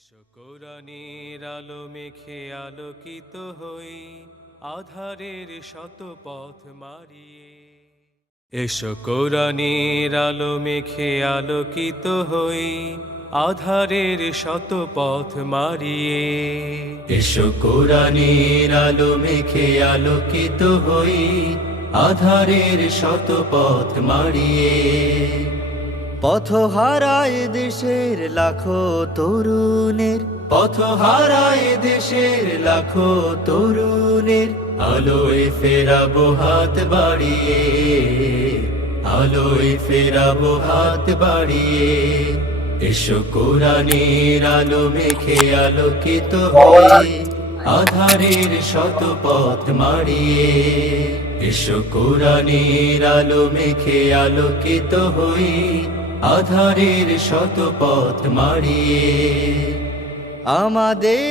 এসো কোরআনের আলো মেখে আলোকিত হই, আধারের শত পথ মারিয়ে। এসো কোরআনের আলো মেখে আলোকিত হই, আধারের শত পথ মারিয়ে। এসো কোরআনের আলো মেখে আলোকিত হই, আধারের শত পথ মারিয়ে। পথহারায় দেশের লাখো তরুণের, পথহারায় দেশের লাখো তরুণের, আলোয় ফেরাবো হাত বাড়িয়ে, আলোয় ফেরাবো হাত বাড়িয়ে। এসো কোরআনের আলো মেখে আলোকিত হই, আধারের শত পথ মারিয়ে। এসো কোরআনের আলো মেখে আলোকিত হই, আধারের শত পথ মারিয়ে। আমাদের